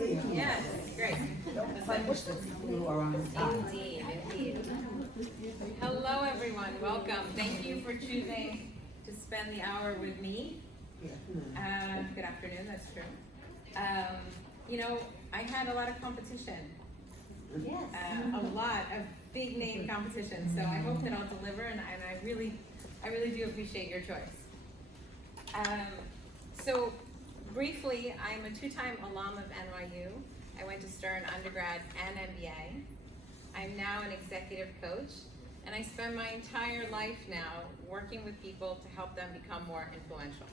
Yes, great. You are on the side. Indeed. Hello, everyone. Welcome. Thank you for choosing to spend the hour with me. Good afternoon, that's true. I had a lot of competition. Yes. A lot of big name competition. So I hope that I'll deliver, and I really do appreciate your choice. So briefly, I'm a two-time alum of NYU. I went to Stern undergrad and MBA. I'm now an executive coach, and I spend my entire life now working with people to help them become more influential,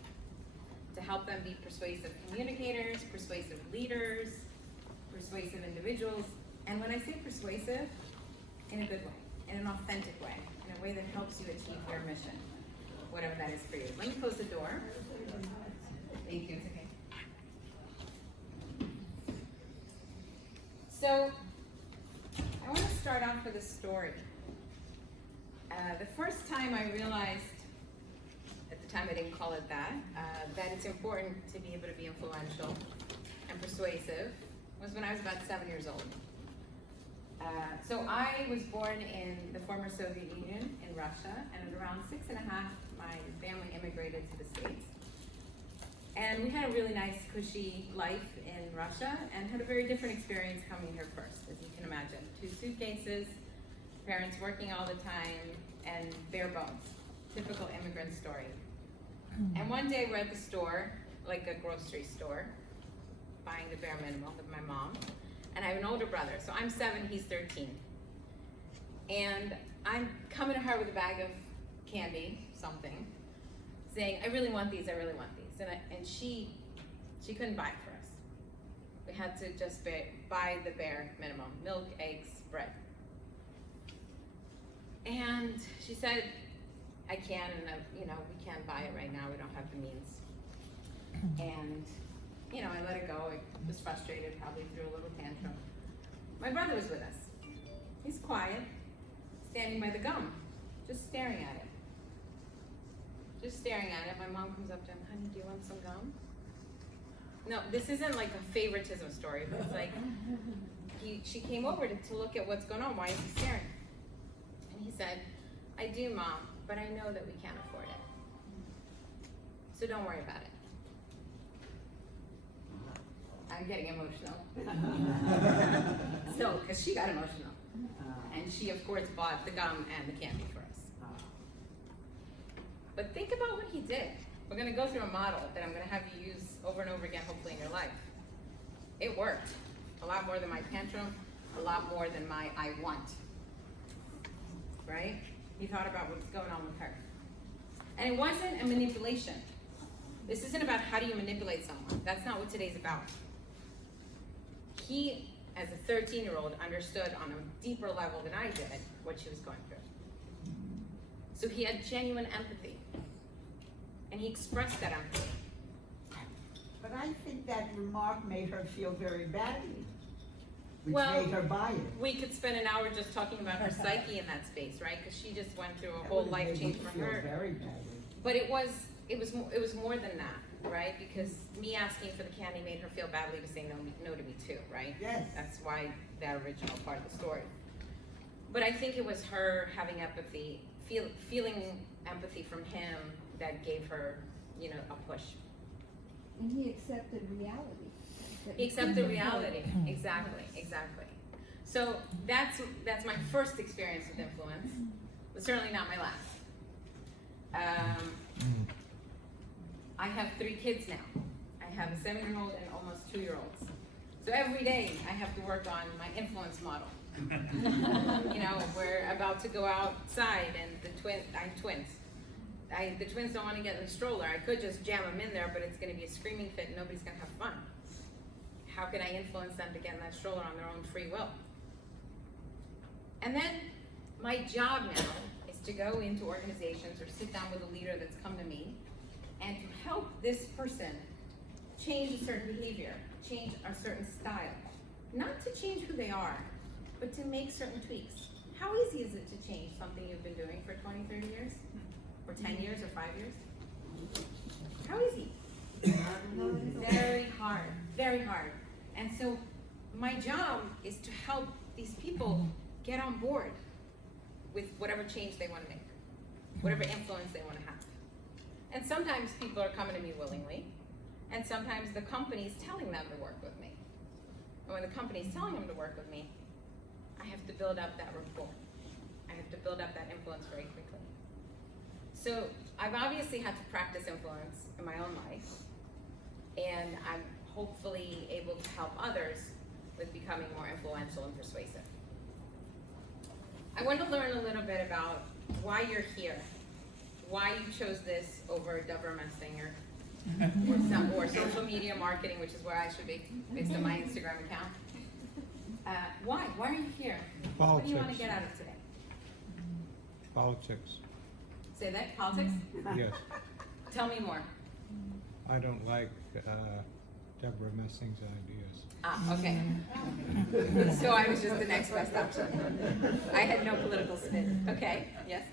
to help them be persuasive communicators, persuasive leaders, persuasive individuals. And when I say persuasive, in a good way, in an authentic way, in a way that helps you achieve your mission, whatever that is for you. Let me close the door. Thank you, it's okay. So, I want to start off with a story. The first time I realized, at the time I didn't call it that it's important to be able to be influential and persuasive was when I was about 7 years old. So I was born in the former Soviet Union in Russia, and at around 6 and a half, my family immigrated to the States. And we had a really nice, cushy life in Russia, and had a very different experience coming here first, as you can imagine. 2 suitcases, parents working all the time, and bare bones. Typical immigrant story. And one day we're at the store, like a grocery store, buying the bare minimum with my mom. And I have an older brother, so I'm 7, he's 13. And I'm coming to her with a bag of candy, something, saying, I really want these, I really want these. And she couldn't buy it for us. We had to just buy the bare minimum, milk, eggs, bread. And she said, I can, and we can't buy it right now, we don't have the means. And I let it go. I was frustrated, probably threw a little tantrum. My brother was with us. He's quiet, standing by the gum, just staring at it. Just staring at it. My mom comes up to him, honey, do you want some gum? No, this isn't like a favoritism story, but it's like, she came over to look at what's going on. Why is he staring? And he said, I do, Mom, but I know that we can't afford it. So don't worry about it. I'm getting emotional. So, because she got emotional. And she, of course, bought the gum and the candy for us. But think about what he did. We're going to go through a model that I'm going to have you use over and over again, hopefully, in your life. It worked. A lot more than my tantrum, a lot more than my I want. Right? He thought about what's going on with her. And it wasn't a manipulation. This isn't about how do you manipulate someone. That's not what today's about. He, as a 13-year-old, understood on a deeper level than I did what she was going through. So he had genuine empathy. And he expressed that empathy. But I think that remark made her feel very badly, which Well, made her buy it. We could spend an hour just talking about her psyche in that space, right? Because she just went through a whole life change for her. Very badly. But it was more than that, right? Because me asking for the candy made her feel badly to say no to me too, right? Yes. That's why that original part of the story. But I think it was her having empathy, feeling empathy from him that gave her, a push. And he accepted reality. He accepted reality. Exactly. So that's my first experience with influence, but certainly not my last. I have 3 kids now. I have a 7-year-old and almost 2-year-olds. So every day I have to work on my influence model. We're about to go outside, and I have twins. The twins don't want to get in the stroller. I could just jam them in there, but it's going to be a screaming fit and nobody's going to have fun. How can I influence them to get in that stroller on their own free will? And then my job now is to go into organizations or sit down with a leader that's come to me and to help this person change a certain behavior, change a certain style. Not to change who they are, but to make certain tweaks. How easy is it to change something you've been doing for 20, 30 years? Or 10 years or 5 years? How easy? Very hard, very hard. And so my job is to help these people get on board with whatever change they want to make, whatever influence they want to have. And sometimes people are coming to me willingly, and sometimes the company's telling them to work with me. And when the company's telling them to work with me, I have to build up that rapport. I have to build up that influence very quickly. So I've obviously had to practice influence in my own life, and I'm hopefully able to help others with becoming more influential and persuasive. I want to learn a little bit about why you're here, why you chose this over Deborah Messinger, or social media marketing, which is where I should be based on my Instagram account. Why? Why are you here? Politics. What do you want to get out of today? Politics. Say that, politics? Yes. Tell me more. I don't like Deborah Messing's ideas. Ah, okay. So I was just the next best option. I had no political spin. Okay, yes?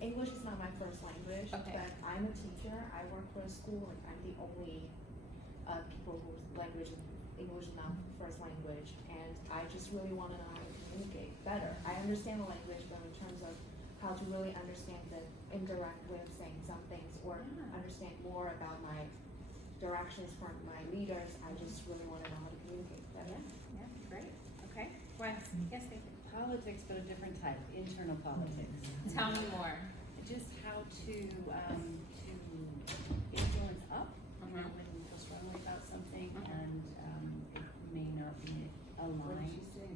English is not my first language, Okay. but I'm a teacher. I work for a school, and I'm the only people whose English is not first language, and I just really want to know how to communicate better. I understand the language, but in terms of how to really understand the indirect way of saying some things, or understand more about my directions from my leaders, I just really want to know how to communicate better. Yeah, great. Okay. Well, yes, thank you. Politics, but a different type, internal politics. Tell me more. Just how to influence up Mhm. when you feel strongly about something, Mhm. and it may not be aligned with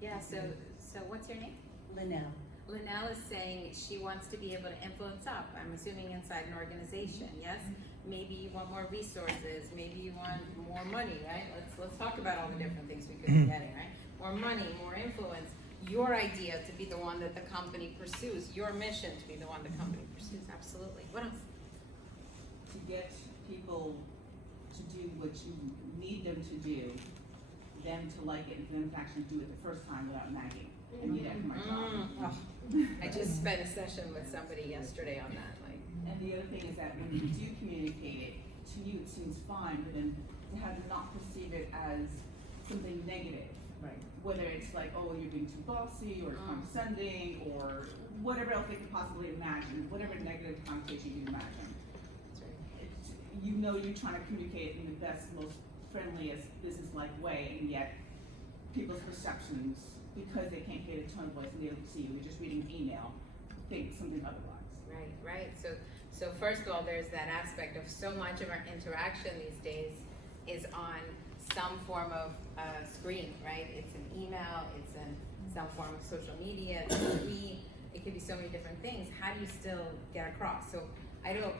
Yeah, so what's your name? Linnell. Linnell is saying she wants to be able to influence up. I'm assuming inside an organization, yes? Maybe you want more resources, maybe you want more money, right? Let's talk about all the different things we could be getting, right? More money, more influence. Your idea to be the one that the company pursues, your mission to be the one the company pursues, absolutely. What else? To get people to do what you need them to do, them to like it, and for them to actually do it the first time without nagging. I need that for my job. Oh, I just spent a session with somebody yesterday on that, like. And the other thing is that when you do communicate it, to you it seems fine, but then to have them not perceive it as something negative. Right. Whether it's like, oh, you're being too bossy or condescending or whatever else they could possibly imagine, whatever negative connotation you imagine. It's, you know you're trying to communicate in the best, most friendliest, business-like way, and yet people's perceptions, because they can't hear the tone of voice and they don't see you, they're just reading an email, think something otherwise. Right. So first of all, there's that aspect of so much of our interaction these days is on some form of screen, right? It's an email, it's in some form of social media, it's a tweet, it could be so many different things. How do you still get across? So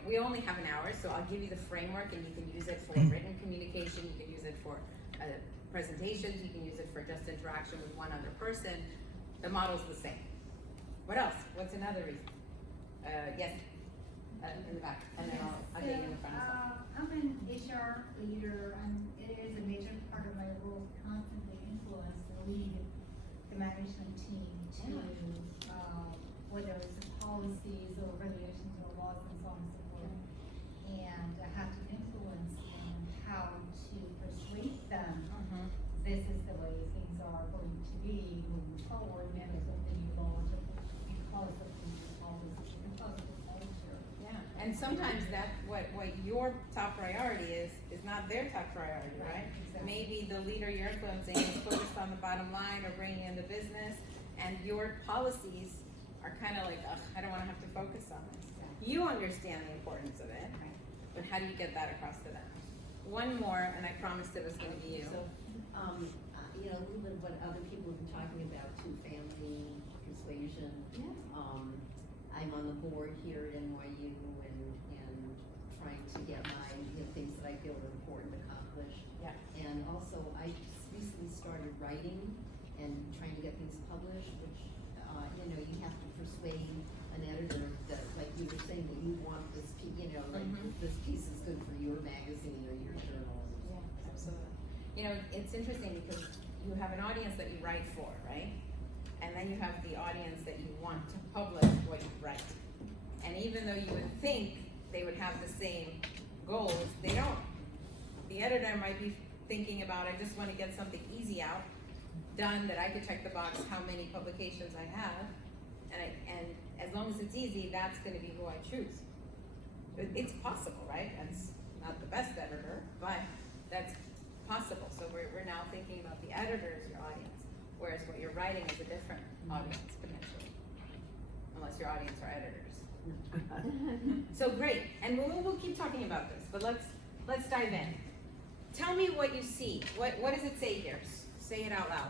we only have an hour, so I'll give you the framework and you can use it for written communication, you can use it for presentations, you can use it for just interaction with one other person. The model's the same. What else? What's another reason? Yes, in the back, and then I'll get you in the front as well. I'm an HR leader, and it is a major part of my role to constantly influence and lead the management team to, whether it's the policies or regulations or laws and so on and so forth. And I have to influence in how to persuade them this is the way things are going to be moving forward because of the new laws, because of the policies, because of the culture. Yeah, and sometimes that what your top priority is not their top priority, right? Exactly. Maybe the leader you're influencing is focused on the bottom line or bringing in the business, and your policies are kind of like, ugh, I don't want to have to focus on this. You understand the importance of it, but how do you get that across to them? One more, and I promised it was going to be you. So, you know, a little bit of what other people have been talking about too, family, persuasion. Yeah. I'm on the board here at NYU and trying to get my, things that I feel are important to accomplish. Yeah. And also, I just recently started writing and trying to get things published, which, you have to persuade an editor that, like you were saying, that you want this, this piece is good for your magazine or your journal. Yeah, absolutely. You know, it's interesting because you have an audience that you write for, right? And then you have the audience that you want to publish what you write. And even though you would think they would have the same goals, they don't. The editor might be thinking about, I just want to get something easy out, done, that I could check the box how many publications I have, and as long as it's easy, that's going to be who I choose. It's possible, right? That's not the best editor, but that's possible. So we're now thinking about the editor as your audience, whereas what you're writing is a different audience potentially, unless your audience are editors. So great, and we'll keep talking about this, but let's dive in. Tell me what you see. What does it say here? Say it out loud.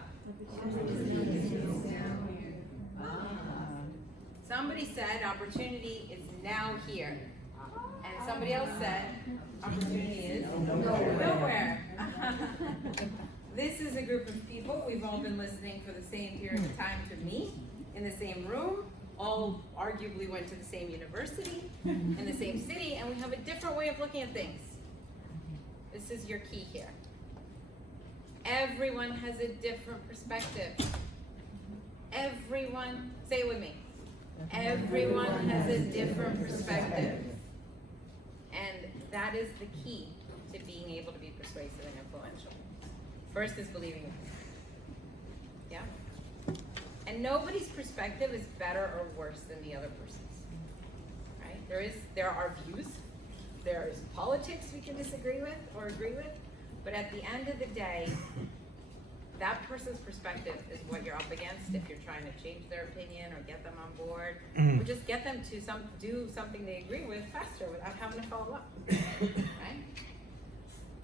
Somebody said opportunity is now here. And somebody else said opportunity is nowhere. This is a group of people. We've all been listening for the same period of time to me in the same room. All arguably went to the same university in the same city, and we have a different way of looking at things. This is your key here. Everyone has a different perspective. Everyone, say it with me. Everyone has a different perspective. And that is the key to being able to be persuasive and influential. First is believing it. Yeah? And nobody's perspective is better or worse than the other person's. Right? There are views. There's politics we can disagree with or agree with. But at the end of the day, that person's perspective is what you're up against if you're trying to change their opinion or get them on board, or just get them to do something they agree with faster without having to follow up. Right?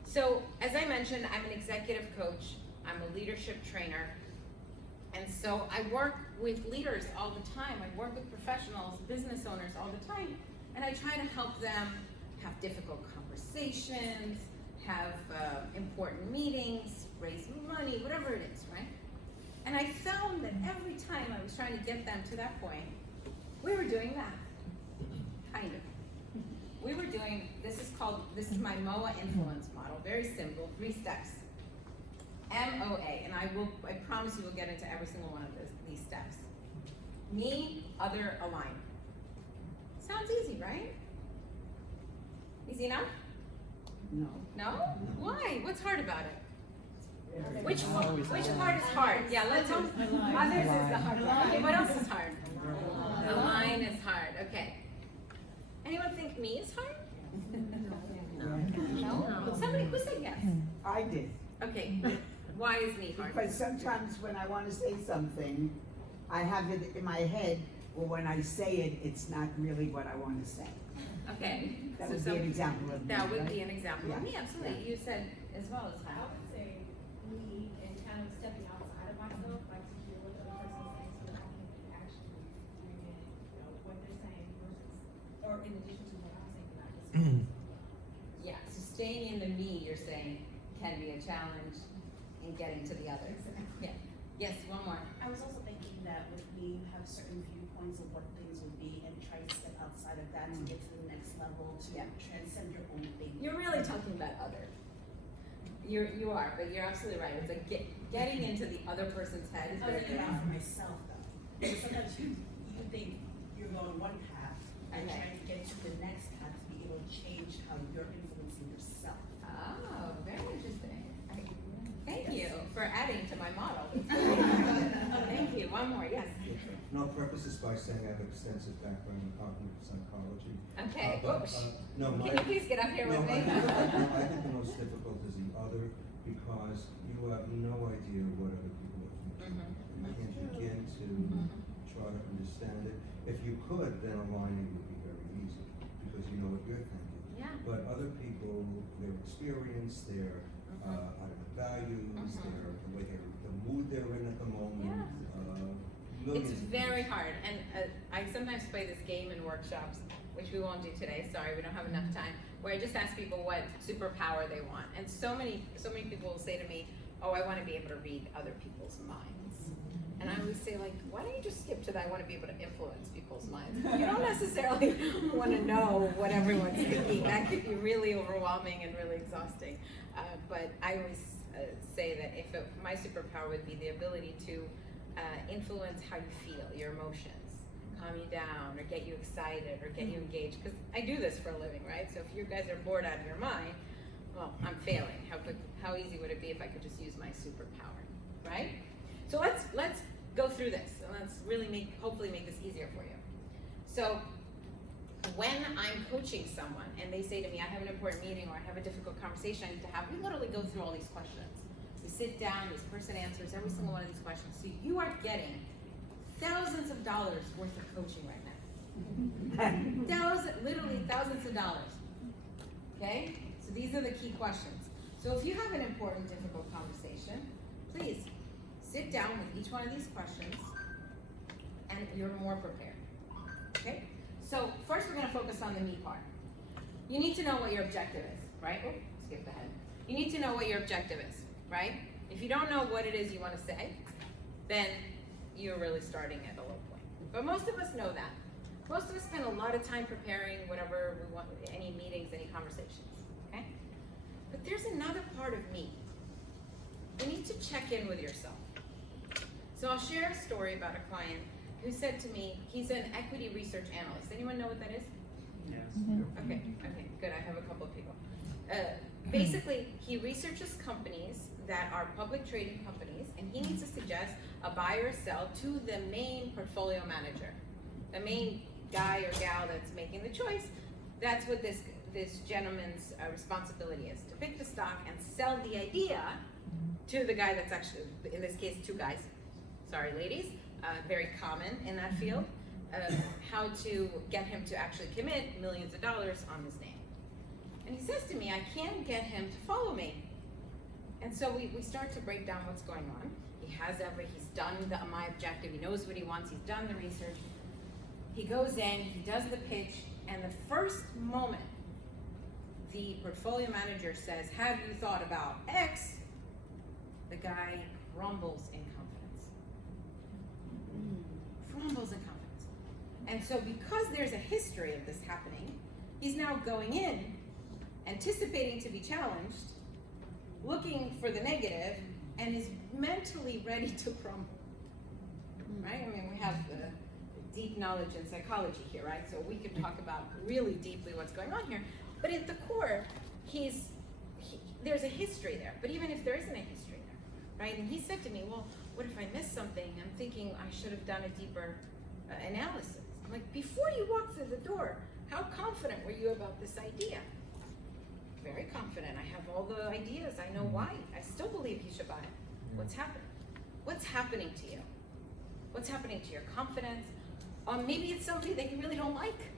So, as I mentioned, I'm an executive coach. I'm a leadership trainer. And so I work with leaders all the time. I work with professionals, business owners all the time. And I try to help them have difficult conversations, have important meetings, raise money, whatever it is, right? And I found that every time I was trying to get them to that point, we were doing that, kind of. We were doing, this is my MOA influence model, very simple, 3 steps. MOA, and I promise you we'll get into every single one of these steps. Me, other, align. Sounds easy, right? Easy enough? No. No? Why? What's hard about it? Which part is hard? Yeah, let's hope others is the hard part. Okay, what else is hard? Align is hard. Okay. Anyone think me is hard? No? Somebody, who said yes? I did. Okay. Why is me hard? Because sometimes when I want to say something, I have it in my head, or when I say it, it's not really what I want to say. Okay. That would be an example of me, That would right? be an example of me, Yeah. absolutely. You said as well as I how. would say me and kind of stepping outside of myself, like to hear what the other person is saying so that I can actually bring in, what they're saying versus, or in addition to what I'm saying, not just. Yeah, so staying in the me, you're saying, can be a challenge in getting to the others. Yeah. Yes, one more. I was also thinking that with me, you have certain viewpoints of what things would be and try to step outside of that to get to the next level, to transcend your own thing. You're really talking about other. You are, but you're absolutely right. It's like getting into the other person's head is I was very thinking different. for myself though. Because sometimes you think you're going one path and Okay. trying to get to the next path to be able to change how you're influencing yourself. Oh, very interesting. Thank you for adding to my model. Thank you. One more, yes. No, preface this by saying I have extensive background in cognitive psychology. Okay. But, Oops. no, Can you please get up here with me? I think the most difficult is the other, because you have no idea what other people are thinking. You can't begin to try to understand it. If you could, then aligning would be very easy, because you know what you're thinking. Yeah. But other people, their experience, their I don't know, values, the way the mood they're in at the moment. It's very hard, and I sometimes play this game in workshops, which we won't do today. Sorry, we don't have enough time. Where I just ask people what superpower they want, and so many people will say to me, "Oh, I want to be able to read other people's minds." And I always say, like, why don't you just skip to that? I want to be able to influence people's minds. You don't necessarily want to know what everyone's thinking. That could be really overwhelming and really exhausting. But I always say that my superpower would be the ability to influence how you feel, your emotions, calm you down, or get you excited, or get you engaged. Because I do this for a living, right? So if you guys are bored out of your mind, well, I'm failing. How easy would it be if I could just use my superpower, right? So let's go through this, and let's really hopefully make this easier for you. So when I'm coaching someone and they say to me, I have an important meeting or I have a difficult conversation I need to have, we literally go through all these questions. We sit down, this person answers every single one of these questions. So you are getting thousands of dollars worth of coaching right now. Literally thousands of dollars. Okay? So these are the key questions. So if you have an important, difficult conversation, please sit down with each one of these questions and you're more prepared. Okay? So first we're going to focus on the me part. You need to know what your objective is, right? Oh, skip ahead. You need to know what your objective is, right? If you don't know what it is you want to say, then you're really starting at a low point. But most of us know that. Most of us spend a lot of time preparing whatever we want, any meetings, any conversations, okay? But there's another part of me. You need to check in with yourself. So I'll share a story about a client who said to me, he's an equity research analyst. Anyone know what that is? Yes. Okay, good, I have a couple of people. Basically, he researches companies that are public trading companies, and he needs to suggest a buy or sell to the main portfolio manager. The main guy or gal that's making the choice. That's what this gentleman's responsibility is, to pick the stock and sell the idea to the guy that's actually, in this case, two guys. Sorry, ladies. Very common in that field. How to get him to actually commit millions of dollars on his name. And he says to me, I can't get him to follow me. And so we start to break down what's going on. He's done my objective, he knows what he wants, he's done the research. He goes in, he does the pitch, and the first moment the portfolio manager says, have you thought about X? The guy crumbles in confidence. Crumbles in confidence. And so because there's a history of this happening, he's now going in, anticipating to be challenged, looking for the negative, and is mentally ready to crumble. Right? I mean, we have the deep knowledge in psychology here, right? So we could talk about really deeply what's going on here. But at the core, there's a history there. But even if there isn't a history there, right? And he said to me, well, what if I missed something? I'm thinking I should have done a deeper analysis. I'm like, before you walked through the door, how confident were you about this idea? Very confident. I have all the ideas. I know why. I still believe you should buy it. What's happening? What's happening to you? What's happening to your confidence? Maybe it's somebody that you really don't like.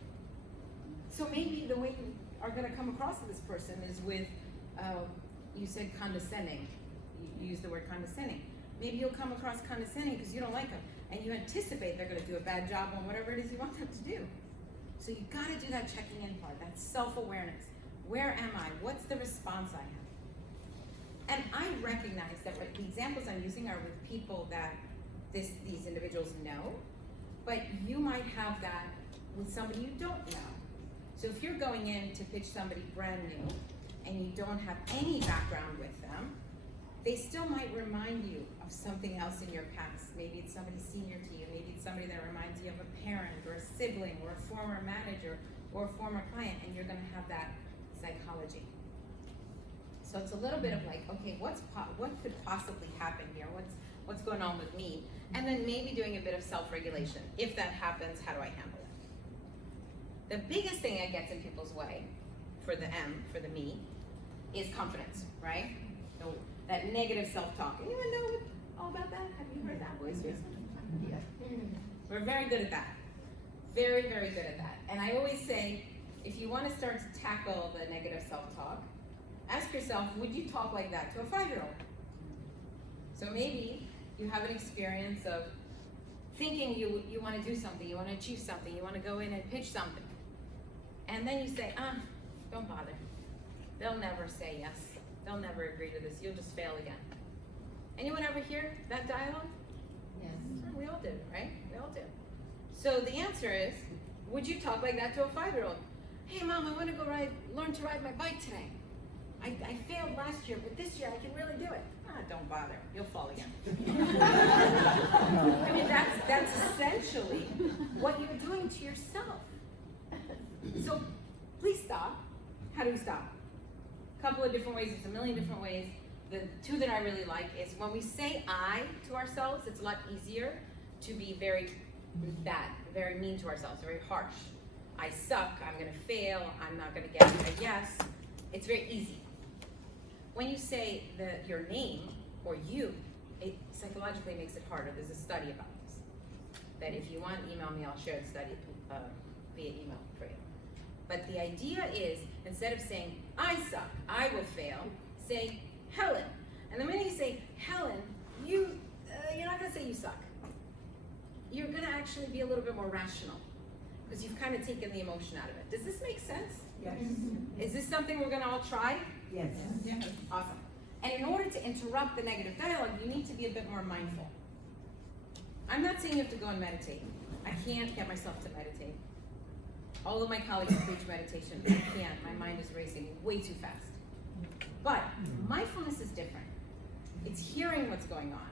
So maybe the way you are going to come across to this person is with, you said condescending. You used the word condescending. Maybe you'll come across condescending because you don't like them, and you anticipate they're going to do a bad job on whatever it is you want them to do. So you've got to do that checking in part, that self-awareness. Where am I? What's the response I have? And I recognize that the examples I'm using are with people that these individuals know, but you might have that with somebody you don't know. So if you're going in to pitch somebody brand new and you don't have any background with them, they still might remind you of something else in your past. Maybe it's somebody senior to you, maybe it's somebody that reminds you of a parent or a sibling or a former manager or a former client, and you're gonna have that psychology. So it's a little bit of like, okay, what could possibly happen here? What's going on with me? And then maybe doing a bit of self-regulation. If that happens, how do I handle it? The biggest thing that gets in people's way, for the M, for the me, is confidence, right? So that negative self-talk. Anyone know all about that? Have you heard that voice recently? Yeah. We're very good at that. Very, very good at that. And I always say, if you want to start to tackle the negative self-talk, ask yourself, would you talk like that to a 5-year-old? So maybe you have an experience of thinking you want to do something, you want to achieve something, you want to go in and pitch something. And then you say, don't bother. They'll never say yes. They'll never agree to this. You'll just fail again. Anyone ever hear that dialogue? Yes. We all do, right? We all do. So the answer is, would you talk like that to a 5-year-old? Hey mom, I want to go learn to ride my bike today. I failed last year, but this year I can really do it. Don't bother. You'll fall again. I mean, that's essentially what you're doing to yourself. So please stop. How do we stop? couple of different ways, there's a million different ways. The two that I really like is when we say I to ourselves, it's a lot easier to be very mean to ourselves, very harsh. I suck, I'm gonna fail, I'm not gonna get a yes. It's very easy. When you say your name or you, it psychologically makes it harder. There's a study about this. That if you want, email me, I'll share the study via email for you. But the idea is, instead of saying, I suck, I will fail, say, Helen. And the minute you say, Helen, you're not gonna say you suck. You're gonna actually be a little bit more rational, because you've kind of taken the emotion out of it. Does this make sense? Yes. Is this something we're gonna all try? Yes. Yeah. Awesome. And in order to interrupt the negative dialogue, you need to be a bit more mindful. I'm not saying you have to go and meditate. I can't get myself to meditate. All of my colleagues preach meditation. I can't. My mind is racing way too fast. But mindfulness is different. It's hearing what's going on.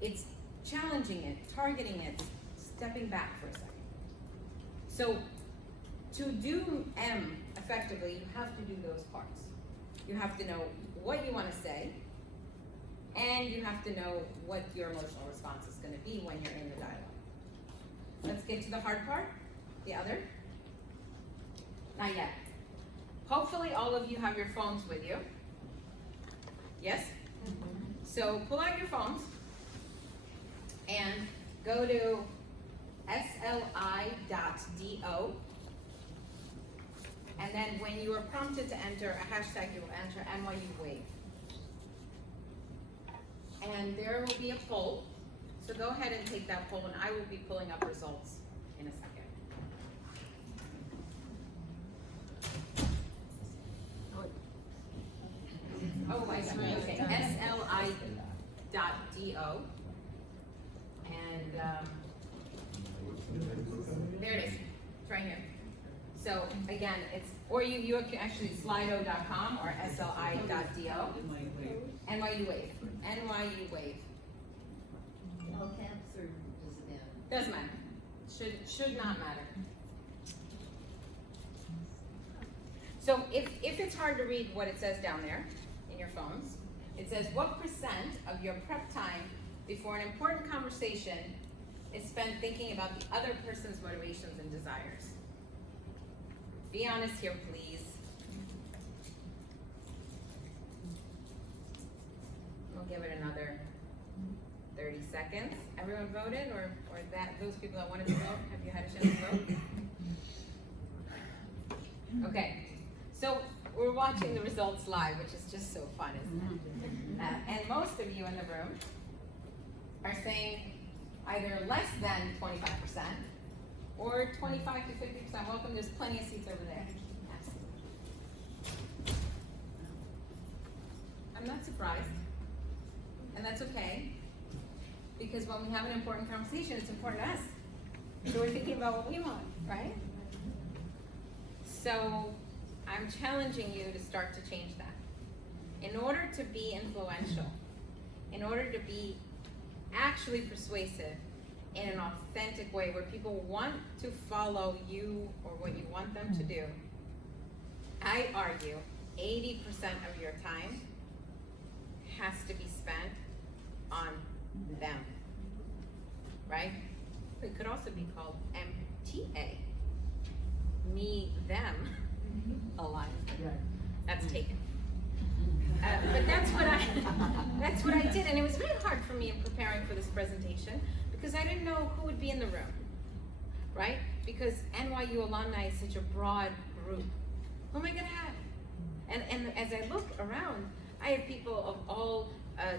It's challenging it, targeting it, stepping back for a second. So to do M effectively, you have to do those parts. You have to know what you want to say, and you have to know what your emotional response is going to be when you're in the dialogue. Let's get to the hard part, the other. Not yet. Hopefully all of you have your phones with you. Yes? So pull out your phones and go to sli.do. And then when you are prompted to enter a hashtag, you will enter NYU Wave. And there will be a poll. So go ahead and take that poll, and I will be pulling up results in a second. Oh, I got it. Okay, sli.do. And there it is. It's right here. So again, or you can actually slido.com or sli.do. NYU Wave. NYU Wave. All caps or does it matter? Doesn't matter. Should not matter. So if it's hard to read what it says down there in your phones, it says what % of your prep time before an important conversation is spent thinking about the other person's motivations and desires? Be honest here, please. We'll give it another 30 seconds. Everyone voted, or those people that wanted to vote, have you had a chance to vote? Okay, so we're watching the results live, which is just so fun, isn't it? And most of you in the room are saying either less than 25%, or 25 to 50%. Welcome, there's plenty of seats over there. I'm not surprised, and that's okay, because when we have an important conversation, it's important to us. So we're thinking about what we want, right? So I'm challenging you to start to change that. In order to be influential, in order to be actually persuasive, in an authentic way where people want to follow you or what you want them to do, I argue 80% of your time has to be spent on them, right? It could also be called MTA, me, them, alignment. That's taken. But that's what I did, and it was really hard for me in preparing for this presentation, because I didn't know who would be in the room, right? Because NYU alumni is such a broad group. Who am I gonna have? And as I look around, I have people of all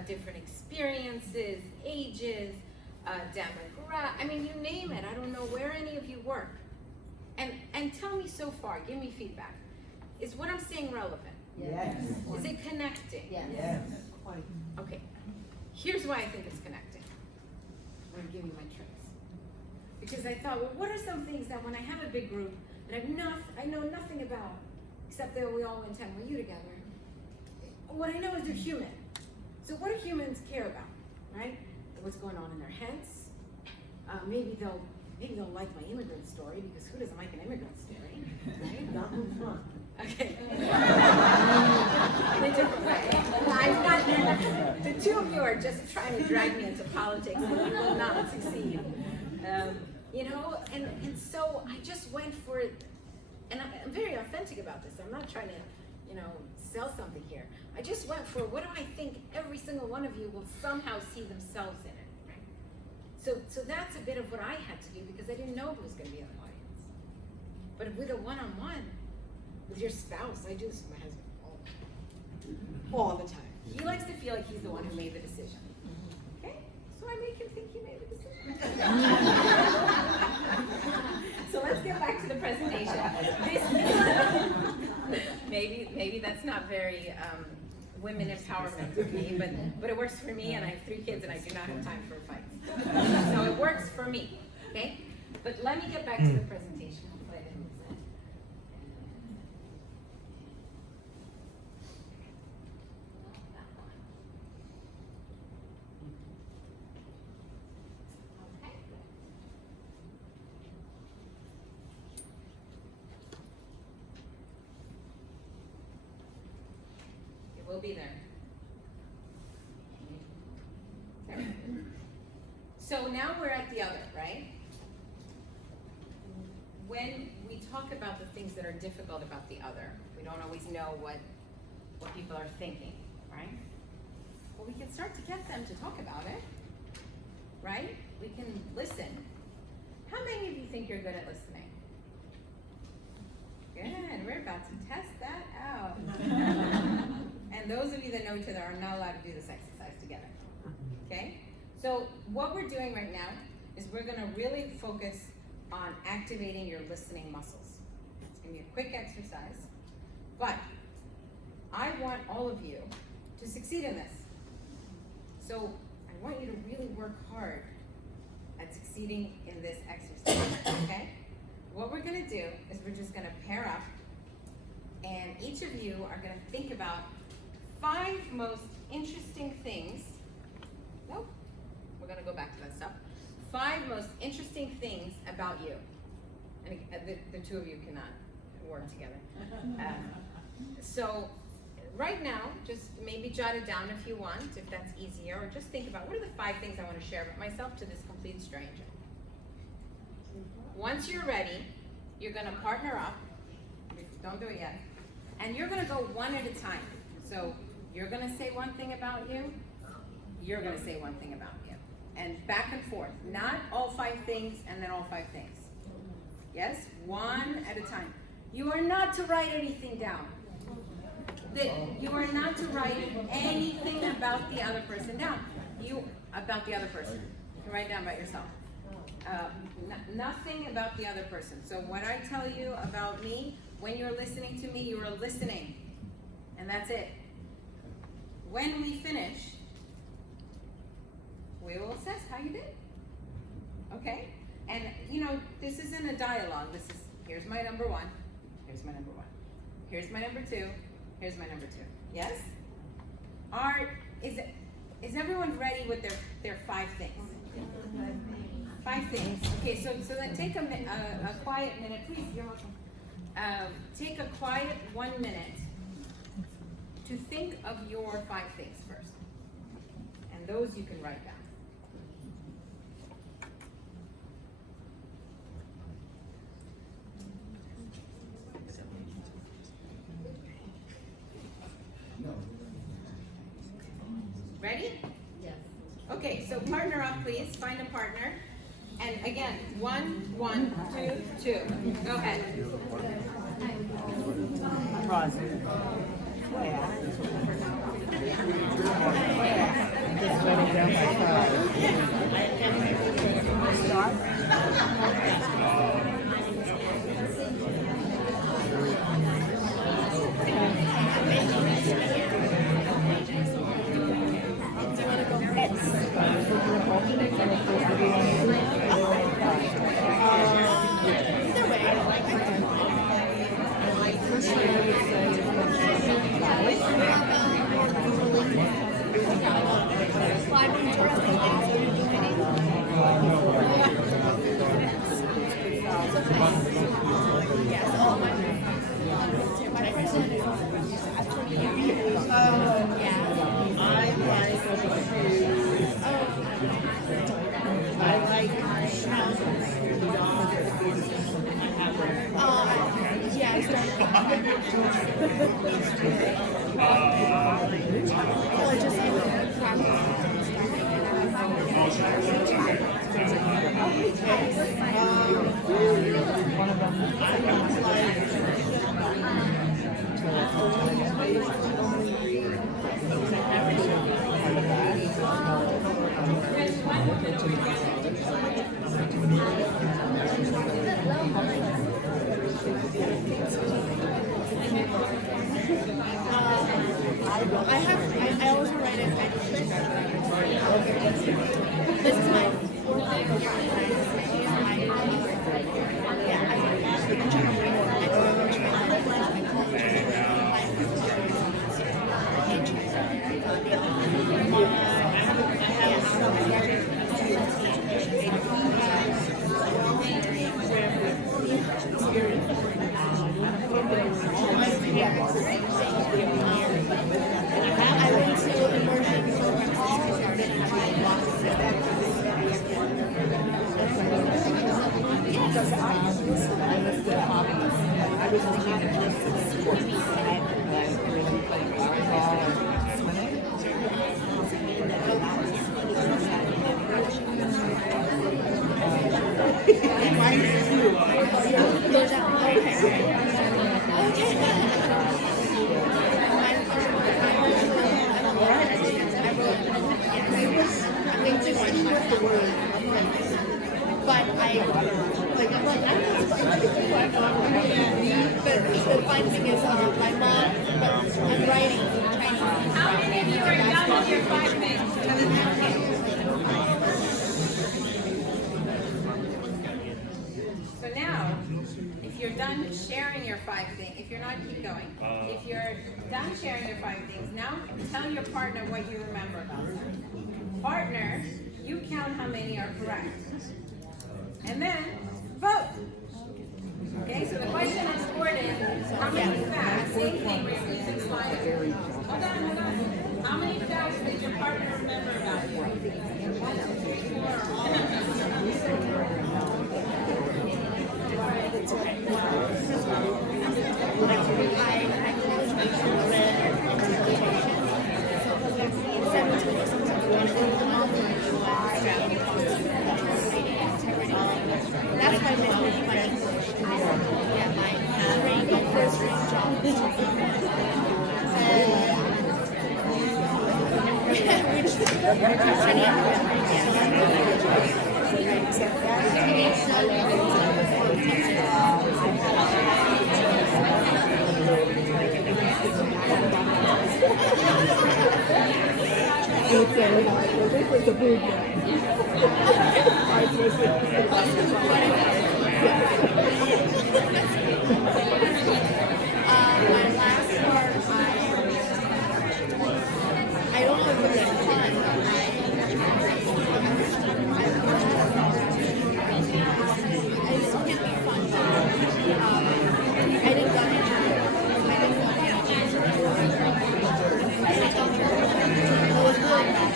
different experiences, ages, demographics, I mean, you name it. I don't know where any of you work. And tell me so far, give me feedback. Is what I'm saying relevant? Yes. Is it connecting? Yes. Yes. Okay, here's why I think it's connecting. I'm gonna give you my tricks. Because I thought, well, what are some things that when I have a big group that I know nothing about, except that we all went to NYU together, what I know is they're human. So what do humans care about, right? What's going on in their heads? Maybe they'll like my immigrant story, because who doesn't like an immigrant story, right? Okay. different way. I'm not, the two of you are just trying to drag me into politics and we will not succeed. You know, and so I just went for it, and I'm very authentic about this. I'm not trying to, you know, sell something here. I just went for what do I think every single one of you will somehow see themselves in it, right? So that's a bit of what I had to do because I didn't know who was going to be in the audience. But with a one-on-one, with your spouse, I do this with my husband all the time. He likes to feel like he's the one who made the decision. Okay? So I make him think he made the decision. So let's get back to the presentation. Maybe that's not very women empowerment to me, but it works for me, and I have 3 kids, and I do not have time for fights. So it works for me, okay? But let me get back to the presentation. Hopefully I didn't lose it. Okay. It will be there. There. So now we're at the other, right? When we talk about the things that are difficult about the other, we don't always know what people are thinking, right? Well, we can start to get them to talk about it, right? We can listen. How many of you think you're good at listening? Good, we're about to test that out. And those of you that know each other are not allowed to do this exercise together, okay? So what we're doing right now is we're gonna really focus on activating your listening muscles. It's gonna be a quick exercise, but I want all of you to succeed in this. So I want you to really work hard at succeeding in this exercise, okay? What we're gonna do is we're just gonna pair up, and each of you are gonna think about 5 most interesting things. Nope, we're gonna go back to that stuff. 5 most interesting things about you. And the 2 of you cannot work together. So right now, just maybe jot it down if you want, if that's easier, or just think about what are the 5 things I want to share about myself to this complete stranger. Once you're ready, you're gonna partner up. Don't do it yet. And you're gonna go one at a time. So you're gonna say one thing about you, you're gonna say one thing about you. And back and forth, not all 5 things and then all 5 things. Yes, one at a time. You are not to write anything down. You are not to write anything about the other person down. About the other person. You can write down about yourself. Nothing about the other person. So what I tell you about me, when you're listening to me, you are listening. And that's it. When we finish, we will assess how you did. Okay? And you know, this isn't a dialogue. This is, here's my number 1, here's my number 1, here's my number 2, here's my number 2. Yes? Is everyone ready with their 5 things? 5 things. Okay, so then take a quiet minute, please. You're welcome. Take a quiet 1 minute to think of your 5 things first, and those you can write down. Ready? Yes. Okay, so partner up, please. Find a partner. And again, 1, 1, 2, 2. Go ahead. Either way, I like I also write an edition. This is my fourth year in I went to immersion but the fine thing is, my mom, I'm writing Chinese. How many of you are done with your 5 things? So now, if you're done sharing your 5 things, if you're not, keep going. If you're done sharing your 5 things, now tell your partner what you remember about them. Partner, you count how many are correct. And then, vote. Okay, so the question on the board is, how many facts, same thing, we're using slides. Hold on. How many facts did your partner remember about you? 1, 2, 3, 4, all of them. That's my English. Yeah, my first dream job. My last part, I don't know if it was fun. I just can't be fun. I didn't go anywhere. It was really bad.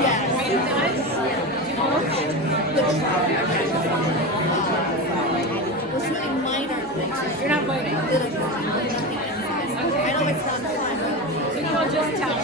Yeah. Are you done? It was really minor things. You're not voting. I know it's not fun. So you'll just tell me.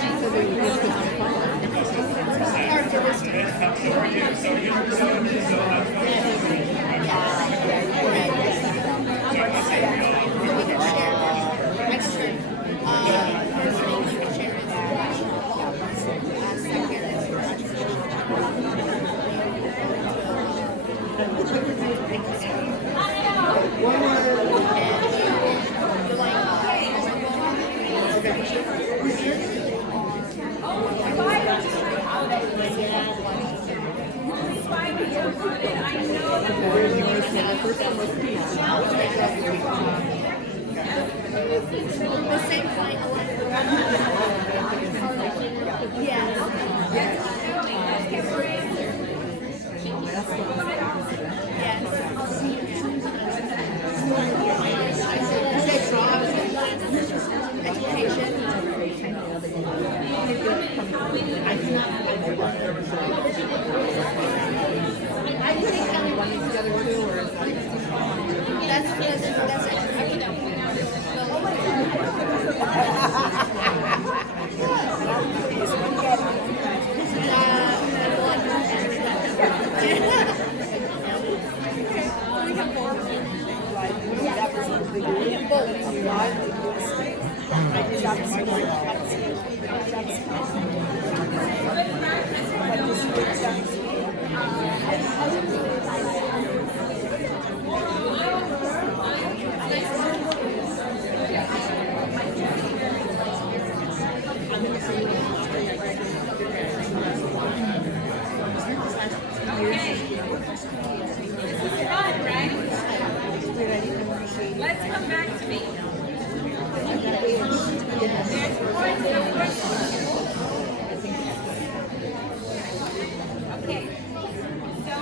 Let's come back to me. There's more to the question. Okay, so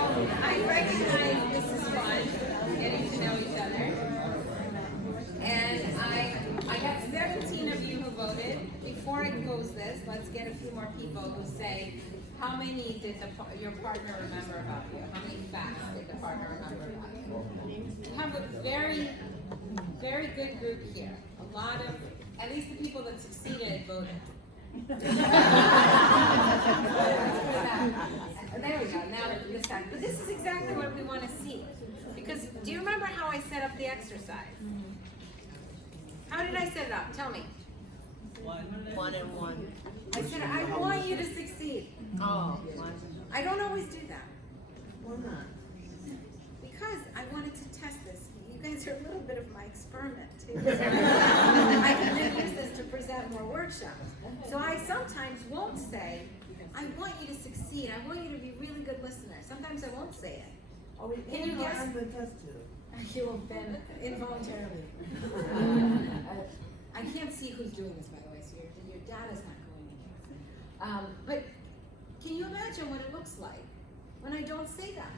I recognize this is fun, getting to know each other. And I got 17 of you who voted. Before I close this, let's get a few more people who say, how many did your partner remember about you? How many facts did the partner remember about you? You have a very, very good group here. A lot of, at least the people that succeeded voted. There we go, now this time. But this is exactly what we want to see. Because do you remember how I set up the exercise? How did I set it up? Tell me. 1 and 1. I said, I want you to succeed. Oh, I don't always do that. why not? Because I wanted to test this. You guys are a little bit of my experiment too. I can then use this to present more workshops. So I sometimes won't say, I want you to succeed. I want you to be a really good listener. Sometimes I won't say it. Can you guess? You will then involuntarily. I can't see who's doing this, by the way, so your data's not going in. But can you imagine what it looks like when I don't say that?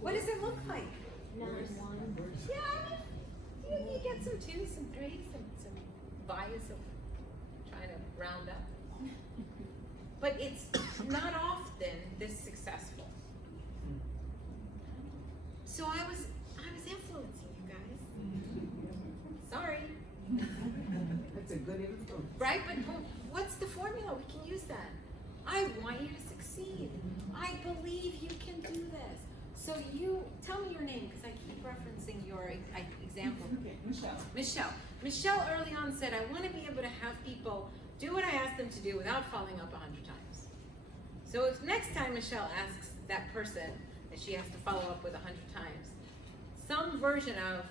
What does it look like? Yeah, you get some 2s, some 3s, some bias of trying to round up. But it's not often this successful. So I was influencing you guys. Sorry. That's a good influence. Right? But what's the formula? We can use that. I want you to succeed. I believe you can do this. So you, tell me your name, because I keep referencing your example. Okay, Michelle. Michelle early on said, I want to be able to have people do what I ask them to do without following up 100 times. So if next time Michelle asks that person that she has to follow up with 100 times, some version of,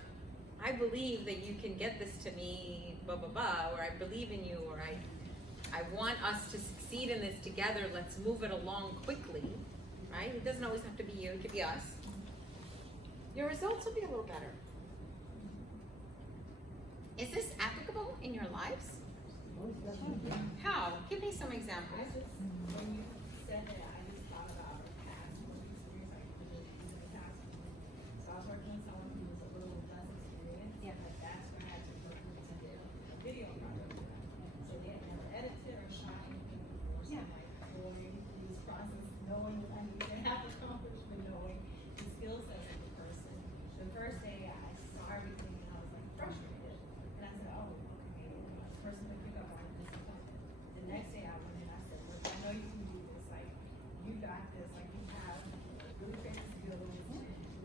I believe that you can get this to me, blah, blah, blah, or I believe in you, or I want us to succeed in this together, let's move it along quickly, right? It doesn't always have to be you, it could be us. Your results will be a little better. Is this applicable in your lives? How? Give me some examples. When you said that, I just thought about past work experience, like in the past. So I was working with someone who was a little less experienced. Yeah. But that's when I had to work with and did a video project with them. So they had never edited or shot anything before. So I'm like going through this process, knowing what I need to have accomplished, but knowing the skill sets of the person. The first day I saw everything and I was like frustrated. And I said, oh, okay, this person would pick up on this. The next day I went in, I said, look, I know you can do this, like, you got this, like, you have really great skills,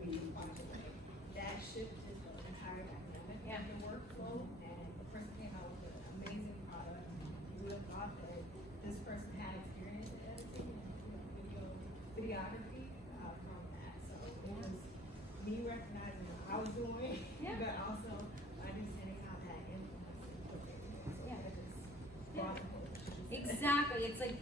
we need to find a way. That shifted the entire dynamic of the workflow, and the person came out with an amazing product. You would have thought that this person had experience in editing and videography from that. So it was me recognizing what I was doing, but also understanding how that influenced the experience. So that just brought the whole. Exactly, it's like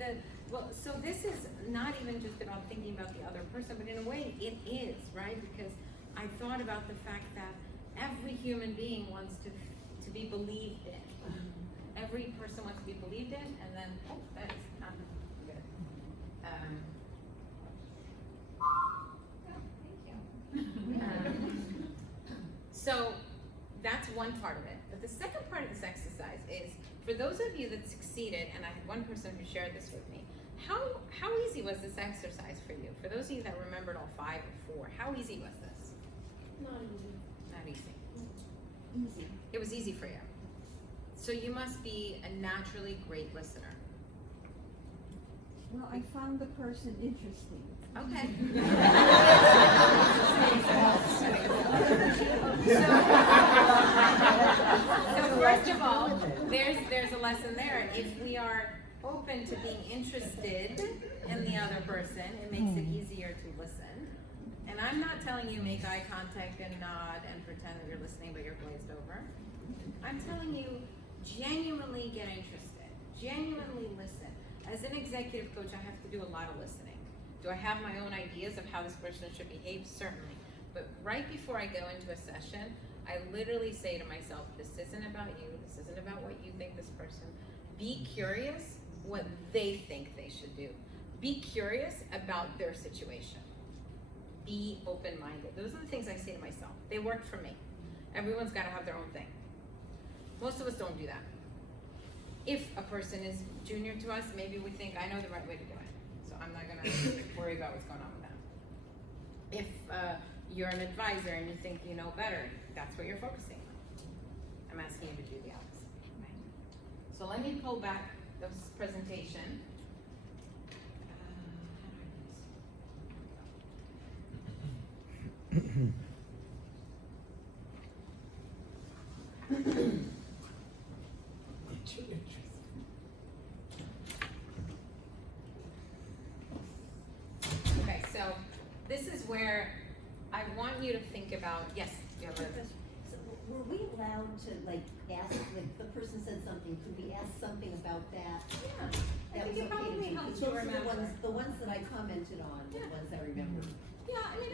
so this is not even just about thinking about the other person, but in a way it is, right? Because I thought about the fact that every human being wants to be believed in. Every person wants to be believed in, and then, oh, that is not good. So that's one part of it. But the second part of this exercise is, for those of you that succeeded, and I had one person who shared this with me, how easy was this exercise for you? For those of you that remembered all 5 or 4, how easy was this? Not easy. easy? Easy. It was easy for you. So you must be a naturally great listener. Well, I found the person interesting. Okay. So first of all, there's a lesson there. If we are open to being interested in the other person, it makes it easier to listen. And I'm not telling you make eye contact and nod and pretend that you're listening but you're glazed over. I'm telling you genuinely get interested, genuinely listen. As an executive coach, I have to do a lot of listening. Do I have my own ideas of how this person should behave? Certainly. But right before I go into a session, I literally say to myself, this isn't about you, this isn't about what you think this person. Be curious what they think they should do. Be curious about their situation. Be open-minded. Those are the things I say to myself. They work for me. Everyone's got to have their own thing. Most of us don't do that. If a person is junior to us, maybe we think, I know the right way to do it. So I'm not going to worry about what's going on with that. If you're an advisor and you think you know better, that's what you're focusing on. I'm asking you to do the opposite. Right? So let me pull back this presentation. Okay, so this is where I want you to think about, yes, you have a, So were we allowed to like ask, like the person said something, could we ask something about that? yeah, I That think was it okay to probably do, helps because you those are remember. the ones that I commented on, the Yeah. ones I remember. Yeah, I mean,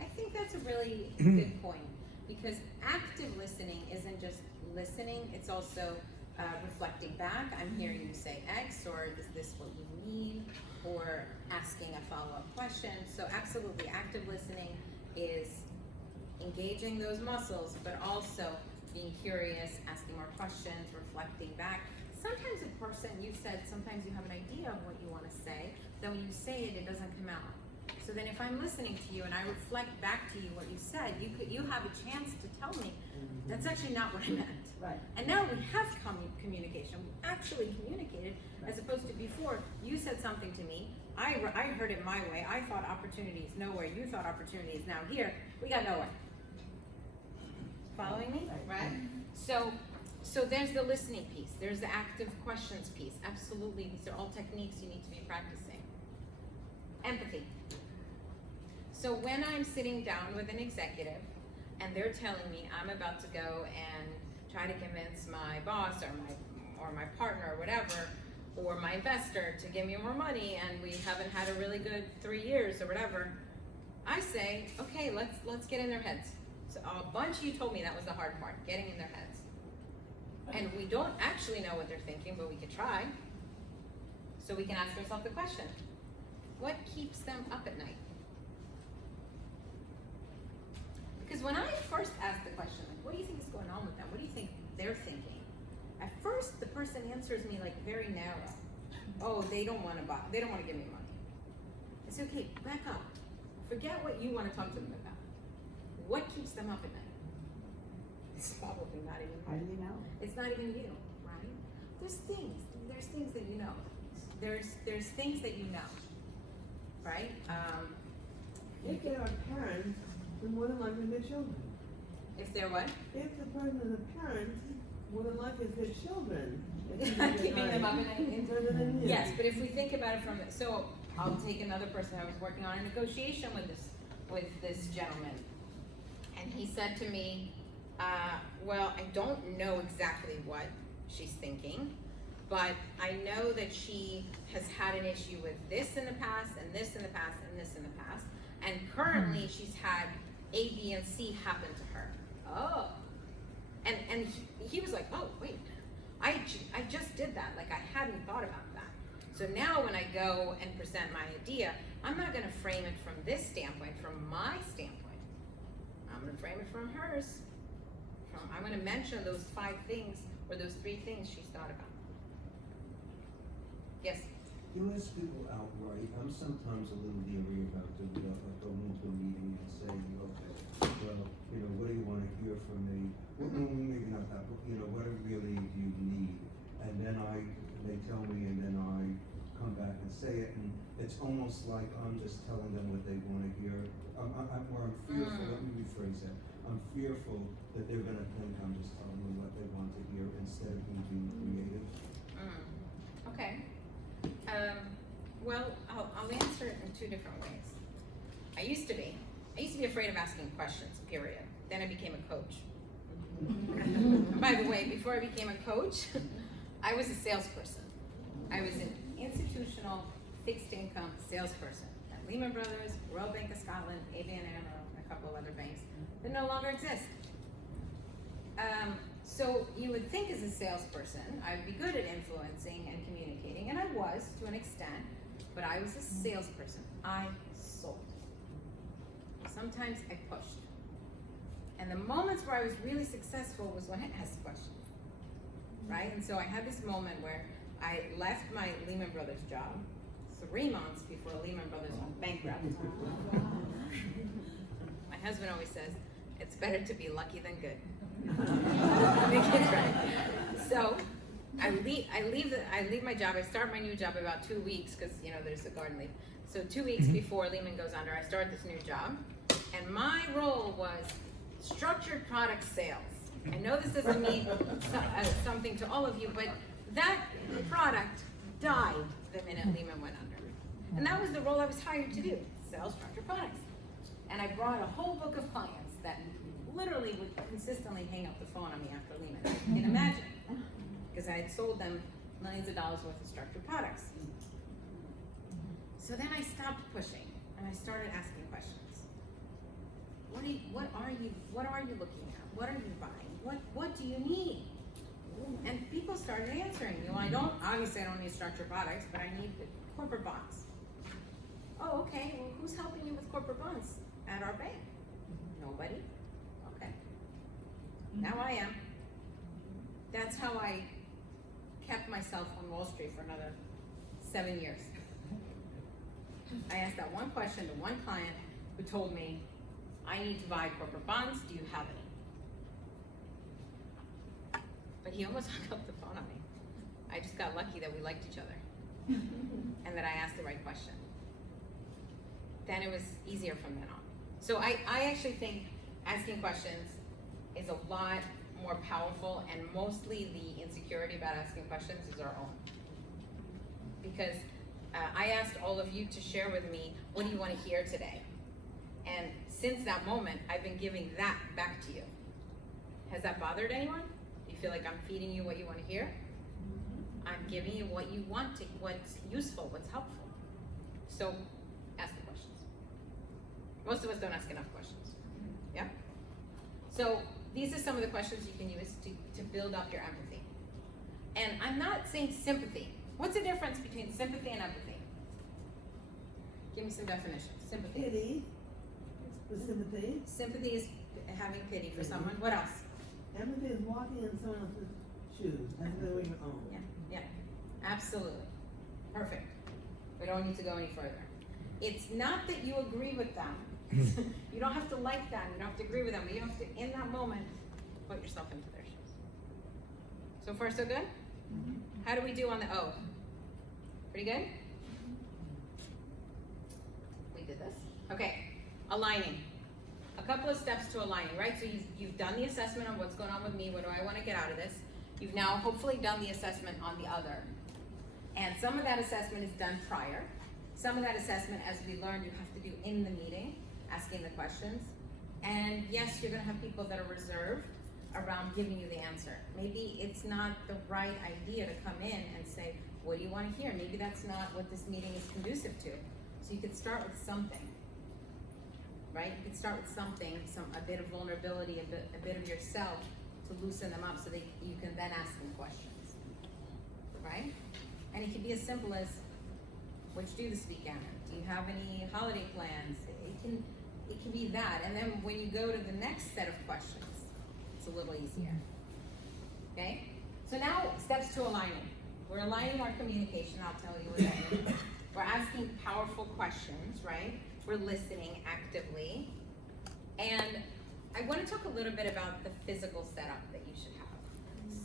I think that's a really good point, because active listening isn't just listening, it's also reflecting back. I'm hearing you say X, or is this what you mean, or asking a follow-up question. So absolutely, active listening is engaging those muscles, but also being curious, asking more questions, reflecting back. Sometimes a person, you said, sometimes you have an idea of what you want to say, then when you say it, it doesn't come out. So then if I'm listening to you and I reflect back to you what you said, you have a chance to tell me, that's actually not what I meant. Right. And now we have communication, we actually communicated, as opposed to before, you said something to me, I heard it my way, I thought opportunity is nowhere, you thought opportunity is now here, we got nowhere. Following me? Right? So there's the listening piece, there's the active questions piece, absolutely, these are all techniques you need to be practicing. Empathy. So when I'm sitting down with an executive and they're telling me I'm about to go and try to convince my boss or my partner or whatever, or my investor to give me more money and we haven't had a really good 3 years or whatever, I say, okay, let's get in their heads. So a bunch of you told me that was the hard part, getting in their heads. And we don't actually know what they're thinking, but we could try. So we can ask ourselves the question, what keeps them up at night? Because when I first asked the question, like, what do you think is going on with them? What do you think they're thinking? At first, the person answers me like very narrow. Oh, they don't want to give me money. I say, okay, back up. Forget what you want to talk to them about. What keeps them up at night? It's probably not even you. How do you know? It's not even you, right? There's things that you know. There's things that you know, right? If they are parents, then more than likely their children. If they're what? If the person is a parent, more than likely it's their children. Keeping them up at night. Rather than you. Yes, but if we think about it so I'll take another person. I was working on a negotiation with this gentleman, and he said to me, well, I don't know exactly what she's thinking, but I know that she has had an issue with this in the past, and this in the past, and this in the past, and currently she's had A, B, and C happen to her. Oh. And he was like, oh, wait, I just did that. Like, I hadn't thought about that. So now when I go and present my idea, I'm not going to frame it from this standpoint, from my standpoint. I'm going to frame it from hers. I'm going to mention those 5 things or those 3 things she's thought about. Yes? You ask people outright. I'm sometimes a little leery about going to a meeting and saying, okay, well, what do you want to hear Well, maybe not that, but you know, what really do you need? And then they tell me, and then I come back and say it, and it's almost like I'm just telling them what they want to hear. I'm fearful, let me rephrase that. I'm fearful that they're gonna think I'm just telling them what they want to hear instead of me being creative. Okay. Well, I'll answer it in two different ways. I used to be afraid of asking questions, period. Then I became a coach. By the way, before I became a coach, I was a salesperson. I was an institutional fixed income salesperson at Lehman Brothers, Royal Bank of Scotland, ABN AMRO, and a couple of other banks that no longer exist. So you would think as a salesperson, I'd be good at influencing and communicating, and I was to an extent, but I was a salesperson. I sold. Sometimes I pushed. And the moments where I was really successful was when I asked questions, right? And so I had this moment where I left my Lehman Brothers job 3 months before Lehman Brothers went bankrupt. My husband always says, it's better to be lucky than good. I think it's right. So I leave my job. I start my new job about 2 weeks because there's a garden leave. So 2 weeks before Lehman goes under, I start this new job, and my role was structured product sales. I know this doesn't mean something to all of you, but that product died the minute Lehman went under. And that was the role I was hired to do, sell structured products. And I brought a whole book of clients that literally would consistently hang up the phone on me after Lehman. You can imagine. Because I had sold them millions of dollars worth of structured products. So then I stopped pushing and I started asking questions. What are you looking at? What are you buying? What do you need? And people started answering. I don't need structured products, but I need the corporate bonds. Oh, okay, well, who's helping you with corporate bonds at our bank? Nobody? Okay. Now I am. That's how I kept myself on Wall Street for another 7 years. I asked that one question to one client who told me, I need to buy corporate bonds, do you have any? But he almost hung up the phone on me. I just got lucky that we liked each other and that I asked the right question. Then it was easier from then on. So I actually think asking questions is a lot more powerful, and mostly the insecurity about asking questions is our own. Because I asked all of you to share with me, what do you want to hear today? And since that moment, I've been giving that back to you. Has that bothered anyone? Do you feel like I'm feeding you what you want to hear? I'm giving you what you want to, what's useful, what's helpful. So ask the questions. Most of us don't ask enough questions. Yeah? So these are some of the questions you can use to build up your empathy. And I'm not saying sympathy. What's the difference between sympathy and empathy? Give me some definitions. Sympathy. Pity. The sympathy. Sympathy is having pity for someone. What else? Empathy is walking in someone else's shoes as though your own. Yeah, absolutely. Perfect. We don't need to go any further. It's not that you agree with them. You don't have to like them. You don't have to agree with them. But you have to, in that moment, put yourself into their shoes. So far, so good? How do we do on the O? Pretty good? We did this. Okay. Aligning. A couple of steps to aligning, right? So you've done the assessment on what's going on with me, what do I want to get out of this? You've now hopefully done the assessment on the other. And some of that assessment is done prior. Some of that assessment, as we learned, you have to do in the meeting, asking the questions. And yes, you're going to have people that are reserved around giving you the answer. Maybe it's not the right idea to come in and say, what do you want to hear? Maybe that's not what this meeting is conducive to. So you could start with something. Right? You can start with something, a bit of vulnerability, a bit of yourself to loosen them up so that you can then ask them questions. Right? And it can be as simple as, which do this weekend? Do you have any holiday plans? It can be that. And then when you go to the next set of questions, it's a little easier. Okay? So now, steps to aligning. We're aligning our communication, I'll tell you what that means. We're asking powerful questions, right? We're listening actively. And I want to talk a little bit about the physical setup that you should have.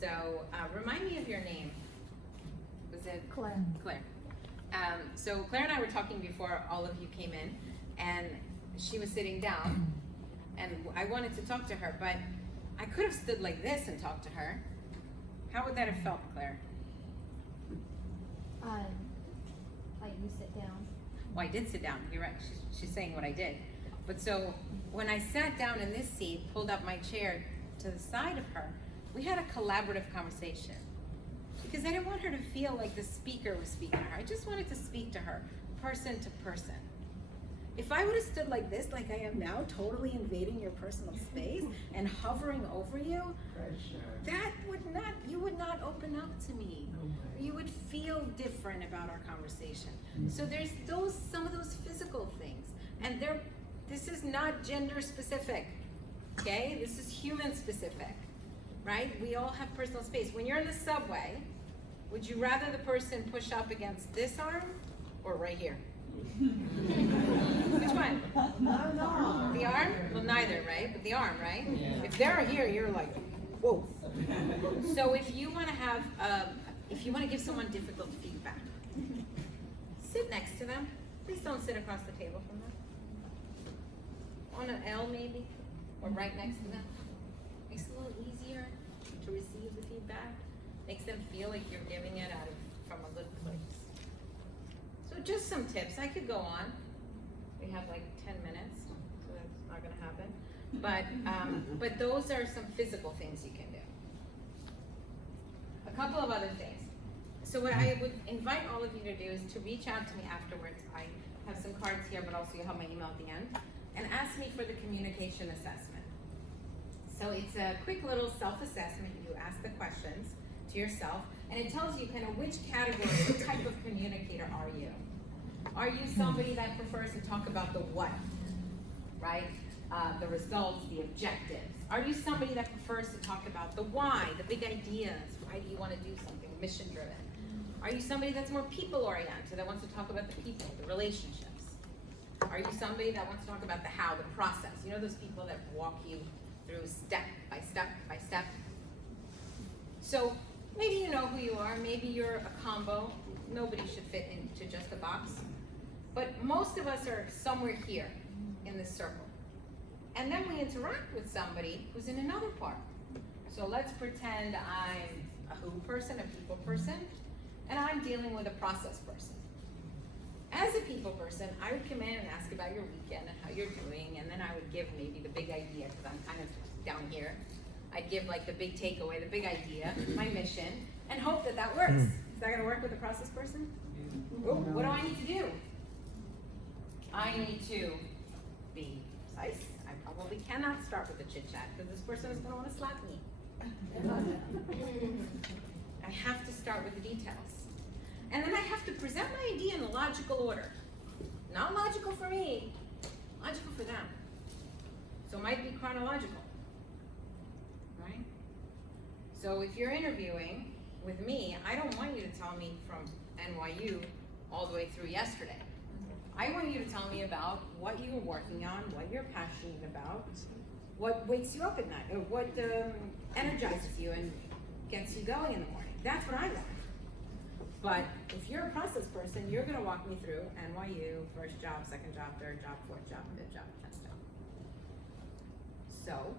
So remind me of your name. Was it Claire. Claire. So Claire and I were talking before all of you came in, and she was sitting down, and I wanted to talk to her, but I could have stood like this and talked to her. How would that have felt, Claire? Like you sit down. Well, I did sit down. You're right. She's saying what I did. But so when I sat down in this seat, pulled up my chair to the side of her, we had a collaborative conversation. Because I didn't want her to feel like the speaker was speaking to her. I just wanted to speak to her, person to person. If I would have stood like this, like I am now, totally invading your personal space and hovering over you, that would not, you would not open up to me. You would feel different about our conversation. So there's some of those physical things. And this is not gender specific, okay? This is human specific, right? We all have personal space. When you're in the subway, would you rather the person push up against this arm or right here? Which one? The arm? Well, neither, right? But the arm, right? Yeah. If they're here, you're like, whoa. So if you want to have, if you want to give someone difficult feedback, sit next to them. Please don't sit across the table from them. On an L maybe, or right next to them. Makes it a little easier to receive the feedback. Makes them feel like you're giving it from a good place. So just some tips. I could go on. We have like 10 minutes, so that's not gonna happen. But those are some physical things you can do. A couple of other things. So what I would invite all of you to do is to reach out to me afterwards. I have some cards here, but also you have my email at the end. And ask me for the communication assessment. So it's a quick little self-assessment. You ask the questions to yourself, and it tells you kind of which category, what type of communicator are you? Are you somebody that prefers to talk about the what, right? The results, the objectives. Are you somebody that prefers to talk about the why, the big ideas? Why do you want to do something mission-driven? Are you somebody that's more people-oriented, that wants to talk about the people, the relationships? Are you somebody that wants to talk about the how, the process? You know those people that walk you through step by step by step? So maybe you know who you are, maybe you're a combo. Nobody should fit into just a box. But most of us are somewhere here in this circle. And then we interact with somebody who's in another part. So let's pretend I'm a who person, a people person, and I'm dealing with a process person. As a people person, I would come in and ask about your weekend and how you're doing, and then I would give maybe the big idea, because I'm kind of down here. I'd give like the big takeaway, the big idea, my mission, and hope that that works. Is that gonna work with a process person? Oh, what do I need to do? I need to be precise. I probably cannot start with a chit chat, because this person is gonna wanna slap me. I have to start with the details. And then I have to present my idea in a logical order. Not logical for me, logical for them. So it might be chronological, right? So if you're interviewing with me, I don't want you to tell me from NYU all the way through yesterday. I want you to tell me about what you were working on, what you're passionate about, what wakes you up at night, or what energizes you and gets you going in the morning. That's what I want. But if you're a process person, you're gonna walk me through NYU, first job, second job, third job, fourth job, fifth job, 10th job. So,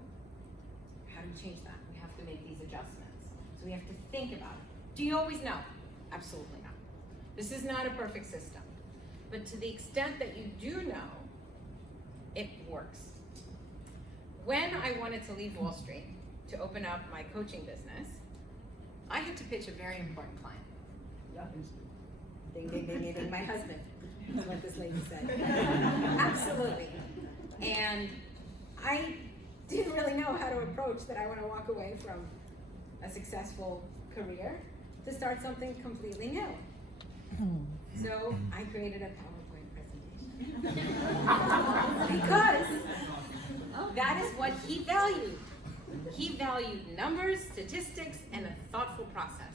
how do we change that? We have to make these adjustments. So we have to think about it. Do you always know? Absolutely not. This is not a perfect system. But to the extent that you do know, it works. When I wanted to leave Wall Street to open up my coaching business, I had to pitch a very important client. Ding, ding, ding, ding, ding, my husband, is what this lady said. Absolutely. And I didn't really know how to approach that I want to walk away from a successful career to start something completely new. So I created a PowerPoint presentation. Because that is what he valued. He valued numbers, statistics, and a thoughtful process.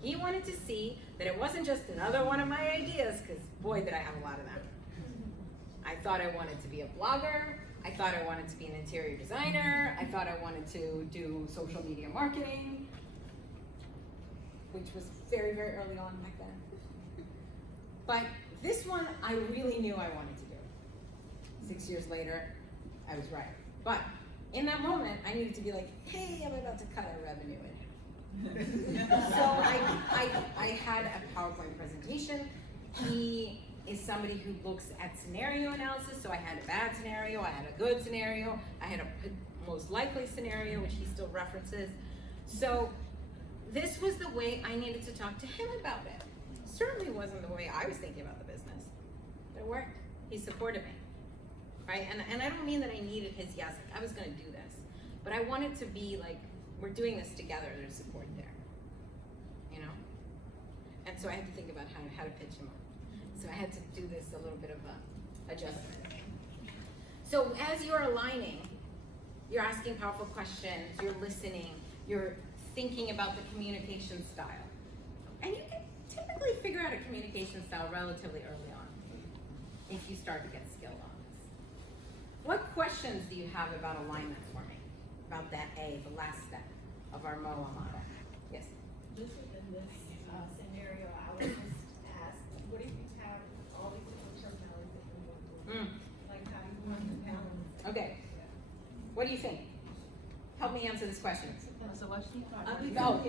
He wanted to see that it wasn't just another one of my ideas, because boy, did I have a lot of them. I thought I wanted to be a blogger. I thought I wanted to be an interior designer. I thought I wanted to do social media marketing, which was very, very early on back then. But this one, I really knew I wanted to do. 6 years later, I was right. But in that moment, I needed to be like, hey, I'm about to cut our revenue in half. So I had a PowerPoint presentation. He is somebody who looks at scenario analysis, so I had a bad scenario, I had a good scenario, I had a most likely scenario, which he still references. So this was the way I needed to talk to him about it. Certainly wasn't the way I was thinking about the business, but it worked. He supported me, right? And I don't mean that I needed his yes, I was gonna do this, but I wanted to be like, we're doing this together, there's support there, you know? And so I had to think about how to pitch him up. So I had to do this a little bit of a adjustment. So as you're aligning, you're asking powerful questions, you're listening, you're thinking about the communication style. And you can typically figure out a communication style relatively early on if you start to get skilled on this. What questions do you have about alignment for me? About that A, the last step of our MOA model? Yes? Just within this scenario, I would just ask, what if you have all these different personalities that you want to Like, how do you want to balance? Okay. What do you think? Help me answer this question. So what's the Oh,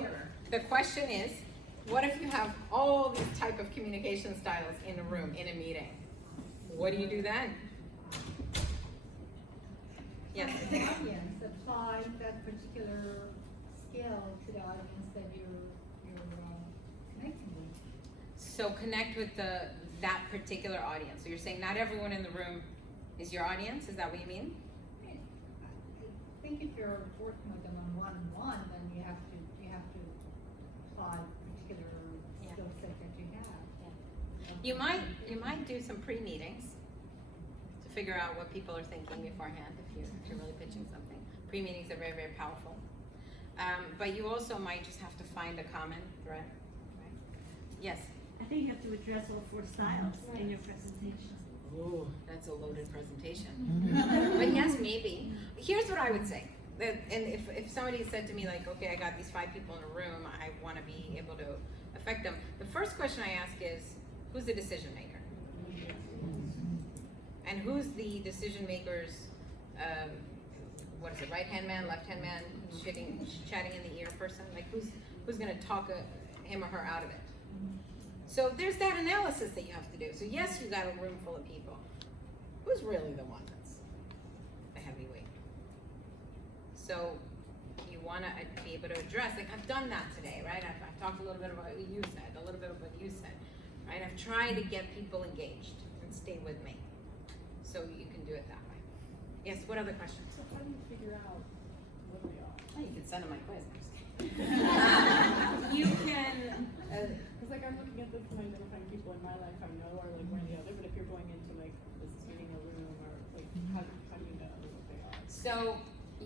the question is, what if you have all these type of communication styles in a room, in a meeting? What do you do then? Yes. The audience, apply that particular skill to the audience that you're connecting with. So connect with that particular audience. So you're saying not everyone in the room is your audience? Is that what you mean? I think if you're working with them on one-on-one, then you have to apply particular skill set that you have. You might do some pre-meetings to figure out what people are thinking beforehand if you're really pitching something. Pre-meetings are very, very powerful. But you also might just have to find a common thread. Right? Yes? I think you have to address all 4 styles in your presentation. Oh, that's a loaded presentation. But yes, maybe. Here's what I would say. And if somebody said to me like, okay, I got these 5 people in a room, I want to be able to affect them. The first question I ask is, who's the decision maker? And who's the decision maker's, what is it, right-hand man, left-hand man, chatting in the ear person? Like who's going to talk him or her out of it? So there's that analysis that you have to do. So yes, you got a room full of people. Who's really the one that's a heavyweight? So you want to be able to address, like I've done that today, right? I've talked a little bit about what you said, a little bit about what you said, right? I've tried to get people engaged and stay with me. So you can do it that way. Yes, what other questions? So how do you figure out what they are? Oh, you can send them my quiz. You can, Because like I'm looking at this and identifying people in my life I know are like one or the other, but if you're going into like this meeting a room or like how do you know what they are? so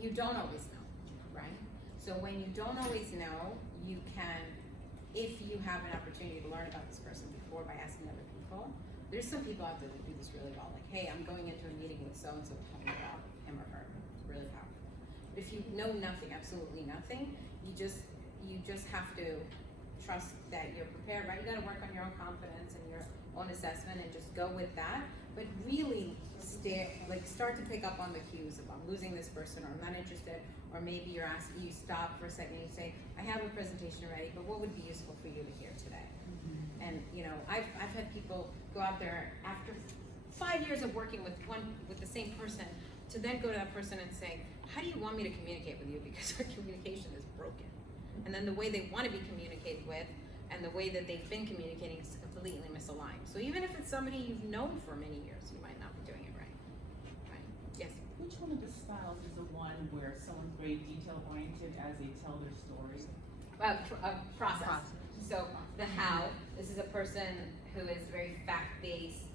you don't always know, right? So when you don't always know, you can, if you have an opportunity to learn about this person before by asking other people, there's some people out there that do this really well. Like, hey, I'm going into a meeting with so-and-so, tell me about him or her. It's really powerful. But if you know nothing, absolutely nothing, you just have to trust that you're prepared, right? You gotta work on your own confidence and your own assessment and just go with that. But really start to pick up on the cues of I'm losing this person or I'm not interested, or maybe you're asking, you stop for a second and you say, I have a presentation ready, but what would be useful for you to hear today? And you know, I've had people go out there after 5 years of working with the same person to then go to that person and say, how do you want me to communicate with you? Because our communication is broken. And then the way they want to be communicated with and the way that they've been communicating is completely misaligned. So even if it's somebody you've known for many years, you might not be doing it right. Right? Yes? Which one of the styles is the one where someone's very detail oriented as they tell their story? Process. So the how, this is a person who is very fact-based.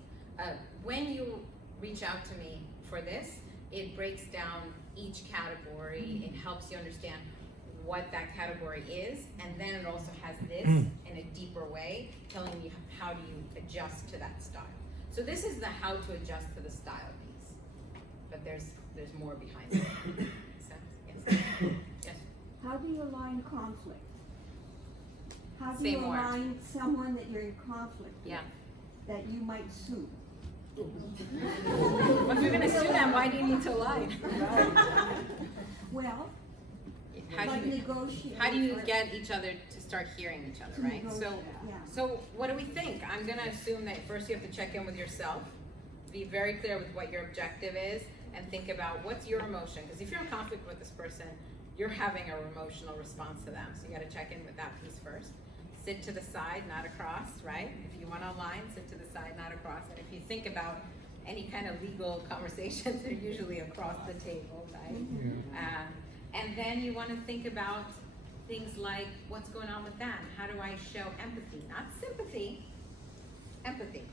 When you reach out to me for this, it breaks down each category. It helps you understand what that category is, and then it also has this in a deeper way, telling you how do you adjust to that style. So this is the how to adjust to the style piece. But there's there's more behind it. Makes sense? Yes. Yes. How do you align conflict? How do Say you more. align someone that you're in conflict with, Yeah. that you might sue? Well, if you're gonna sue them, why do you need to lie? Well, How like do you, negotiate. how do you or- get each other to start hearing each other, to right? So, negotiate, yeah. so what do we think? I'm gonna assume that first you have to check in with yourself, be very clear with what your objective is, and think about what's your emotion. Because if you're in conflict with this person, you're having an emotional response to them. So you gotta check in with that piece first. Sit to the side, not across, right? If you wanna align, sit to the side, not across. And if you think about any kind of legal conversations, they're usually across the table, right? Yeah. And then you want to think about things like what's going on with them. How do I show empathy? Not sympathy, empathy.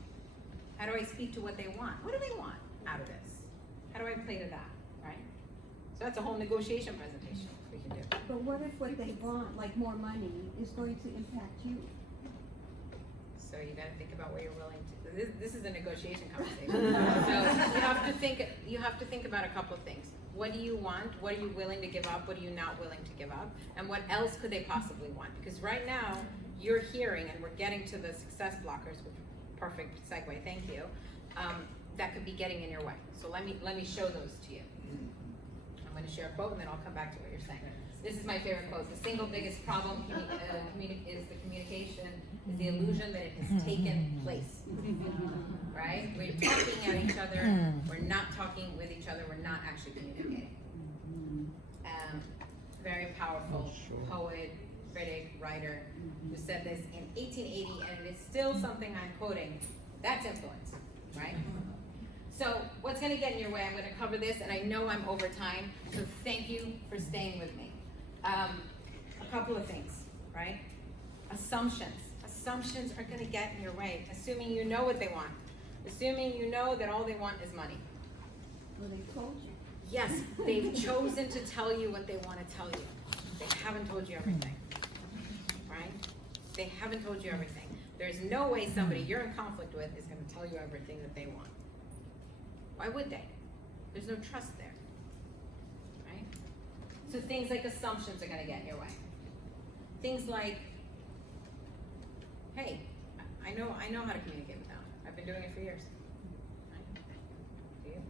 How do I speak to what they want? What do they want out of this? How do I play to that, right? So that's a whole negotiation presentation we can do. But what if what they want, like more money, is going to impact you? So you got to think about what you're willing to. This is a negotiation conversation. So you have to think about a couple of things. What do you want? What are you willing to give up? What are you not willing to give up? And what else could they possibly want? Because right now, you're hearing, and we're getting to the success blockers, which perfect segue, thank you, that could be getting in your way. So let me show those to you. I'm gonna share a quote and then I'll come back to what you're saying. This is my favorite quote. The single biggest problem is the communication, is the illusion that it has taken place. Right? We're talking at each other, we're not talking with each other, we're not actually communicating. Very powerful poet, critic, writer, who said this in 1880, and it is still something I'm quoting. That's influence, right? So what's gonna get in your way? I'm gonna cover this, and I know I'm over time, so thank you for staying with me. A couple of things, right? Assumptions. Assumptions are gonna get in your way, assuming you know what they want. Assuming you know that all they want is money. Well, they told you. Yes, they've chosen to tell you what they want to tell you. They haven't told you everything, right? They haven't told you everything. There's no way somebody you're in conflict with is going to tell you everything that they want. Why would they? There's no trust there, right? So things like assumptions are going to get in your way. Things like, hey, I know how to communicate with them. I've been doing it for years. Right? Do you?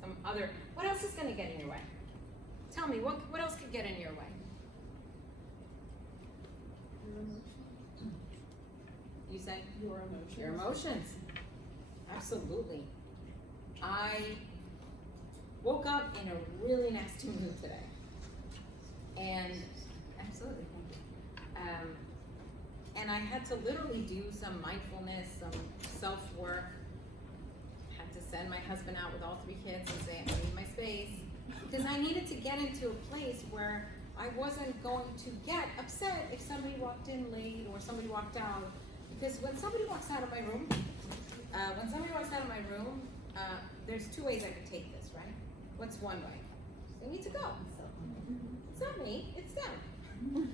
Some other, what else is gonna get in your way? Tell me, what else could get in your way? You said? Your emotions. Your emotions. Absolutely. I woke up in a really nasty mood today. And, absolutely, thank you. And I had to literally do some mindfulness, some self-work. Had to send my husband out with all 3 kids and say, I need my space. Because I needed to get into a place where I wasn't going to get upset if somebody walked in late or somebody walked out. Because when somebody walks out of my room, there's 2 ways I could take this, right? What's one way? They need to go. It's not me, it's them.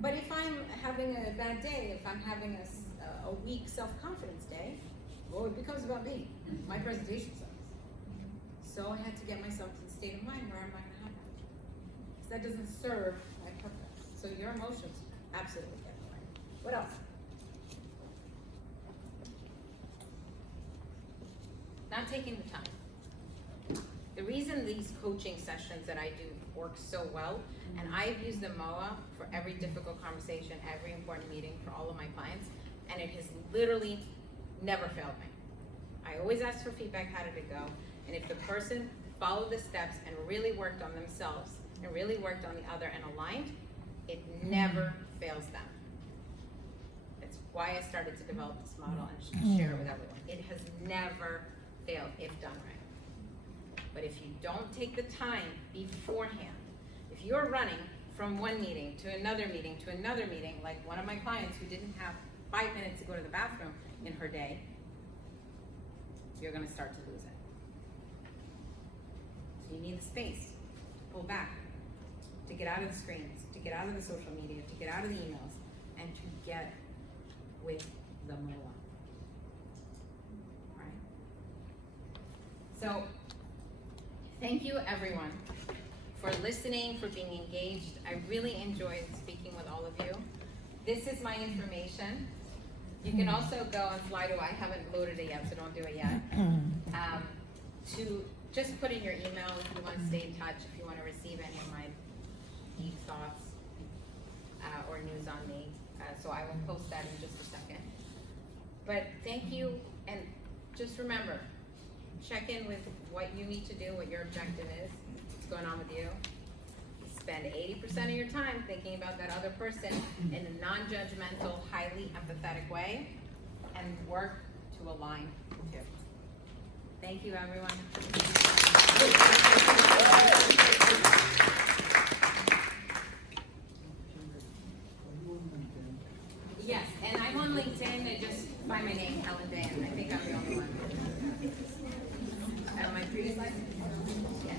But if I'm having a bad day, if I'm having a weak self-confidence day, well, it becomes about me. My presentation sucks. So I had to get myself to the state of mind where I'm not gonna have that. Because that doesn't serve my purpose. So your emotions absolutely get in the way. What else? Not taking the time. The reason these coaching sessions that I do work so well, and I've used the MOA for every difficult conversation, every important meeting for all of my clients, and it has literally never failed me. I always ask for feedback, how did it go? And if the person followed the steps and really worked on themselves, and really worked on the other and aligned, it never fails them. It's why I started to develop this model and share it with everyone. It has never failed if done right. But if you don't take the time beforehand, if you're running from one meeting to another meeting to another meeting, like one of my clients who didn't have 5 minutes to go to the bathroom in her day, you're gonna start to lose it. So you need the space to pull back, to get out of the screens, to get out of the social media, to get out of the emails, and to get with the MOA. Right? So, thank you everyone for listening, for being engaged. I really enjoyed speaking with all of you. This is my information. You can also go on Slido. I haven't loaded it yet, so don't do it yet. To just put in your email if you want to stay in touch, if you want to receive any of my deep thoughts or news on me. So I will post that in just a second. But thank you, and just remember, check in with what you need to do, what your objective is, what's going on with you. Spend 80% of your time thinking about that other person in a non-judgmental, highly empathetic way, and work to align too. Thank you, everyone. Yes, and I'm on LinkedIn, and just find my name, Helen Dayen. I think I'm the only one. My previous life? Yes.